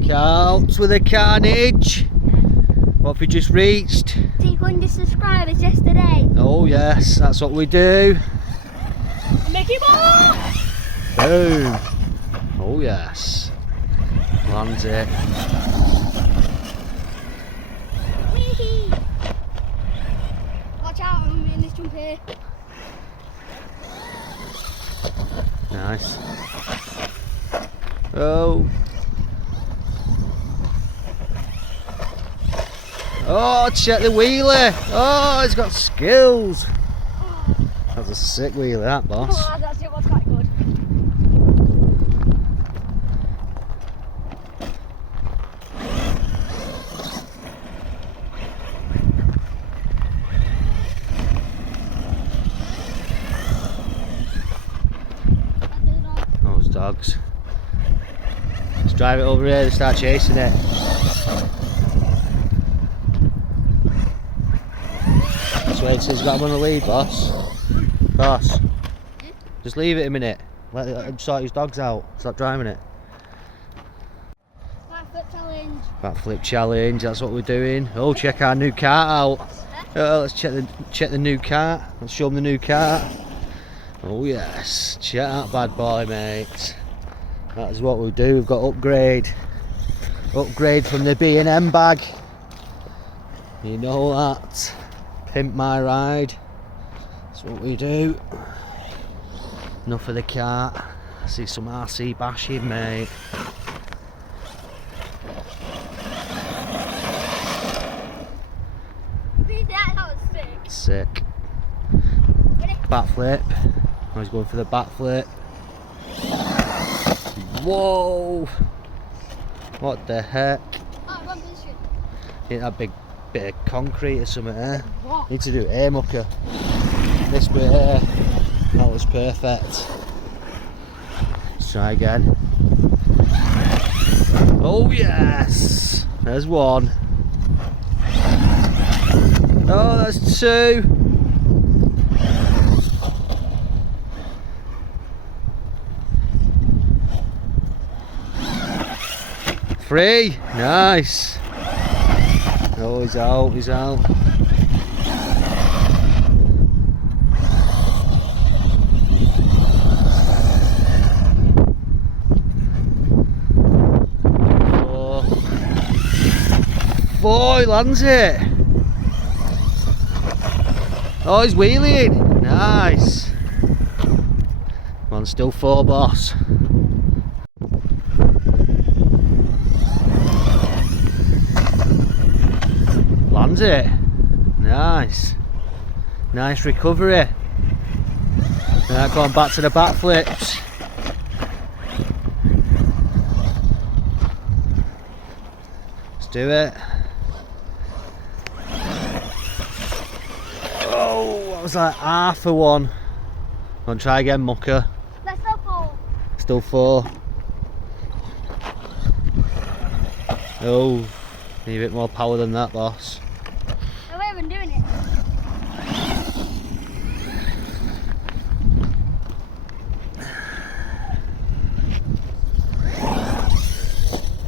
Back out with the Carnage. What have we just reached? 200 subscribers yesterday. Oh yes, that's what we do. Mickey Mouse! Boom. Oh yes. Lands it. Wee-hee. Watch out, I'm in this jump here. Nice. Oh. Oh, check the wheelie. Oh, he's got skills. That's a sick wheelie, that boss. Oh, that's it, was quite good. Those dogs. Let's drive it over here and start chasing it. Just wait till he's got him on the lead, boss. Boss. Just leave it a minute. Let him sort his dogs out. Stop driving it. Backflip challenge. Backflip challenge, that's what we're doing. Oh, check our new cart out. Oh, let's check the new cart. Let's show them the new cart. Oh yes, check that bad boy, mate. That is what we do. We've got upgrade from the B&M bag. You know that. Pimp my ride. That's what we do. Enough of the cart. I see some RC bashing, mate. That was sick. Sick. Backflip. I was going for the backflip. Whoa! What the heck? Oh, one position. Hit that big bit of concrete or something there. What? Need to do air mucker. This bit here. That was perfect. Let's try again. Oh yes! There's one. Oh, that's two. Three. Nice. Oh, he's out. He's out. Four. He lands it. Oh, he's wheeling. Nice. Come on, still four, boss. Lands it. Nice. Nice recovery. Now going back to the backflips. Let's do it. Oh, that was like half a one. Go on, try again, mucker. Let's go for. Still four. Oh, need a bit more power than that, boss. Oh, we're even doing it.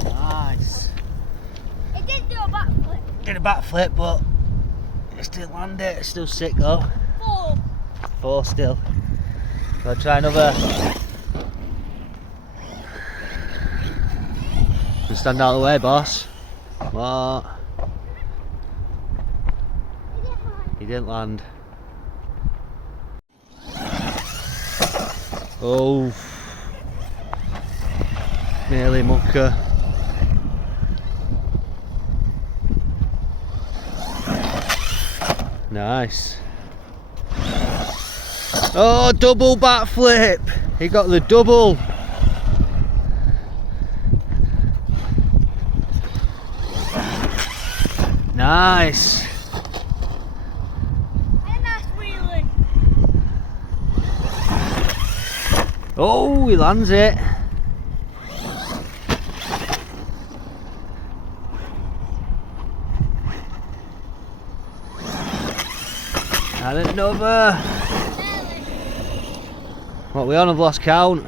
Nice. It did do a backflip. Did a backflip, but it still landed it. It's still sick though. Four. Four still. Gotta try another. You stand out of the way, boss. What? He didn't land. Oh. Nearly mucker. Nice. Oh, double backflip. He got the double. Nice. And that's wheeling. Oh, he lands it. And another. What we on? I've lost count.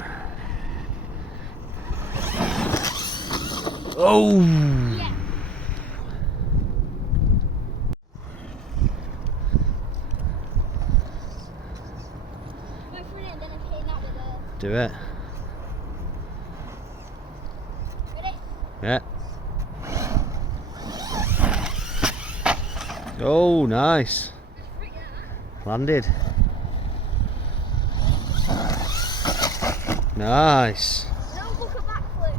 Oh! Yeah. Wait for it, and then I'm hitting that with a... Do it. Ready? Yeah. Oh, nice. Just freak that. Landed. Nice. Don't book a backflip.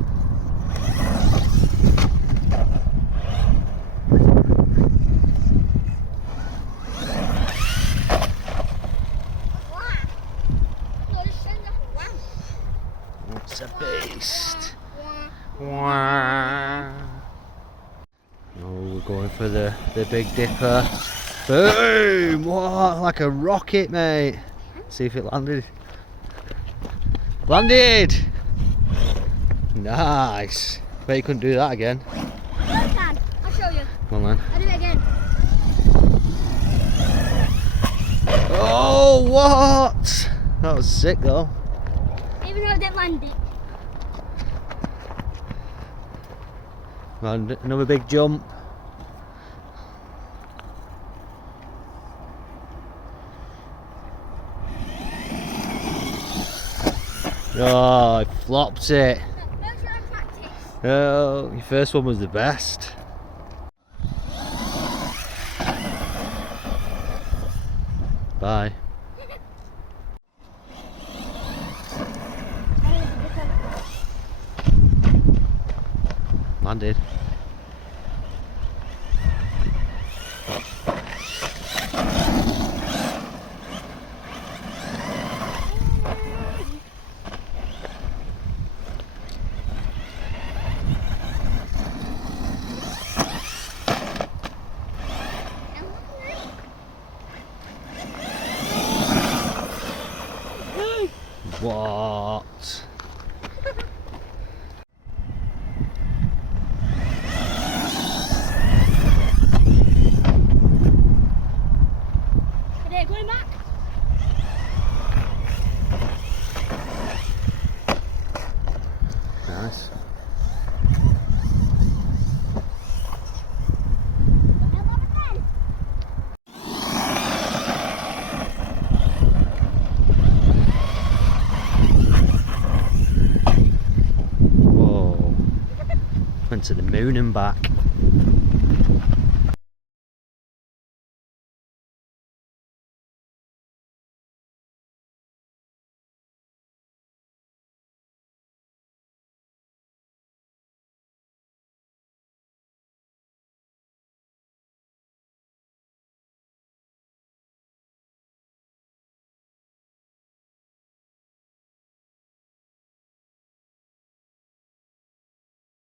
Wow. No, just send up a wham. It's a beast. Yeah. Wah. Oh, we're going for the Big Dipper. Boom! What? Like a rocket, mate. See if it landed. Landed! Nice. Bet you couldn't do that again. I can. I'll show you. Come on then. I'll do it again. Oh, what? That was sick though. Even though I didn't land it. And another big jump. Oh, I flopped it. Don't try and practice. Oh, your first one was the best. Bye. Landed. What? Ready, going back. Nice. Whoa. Went to the moon and back.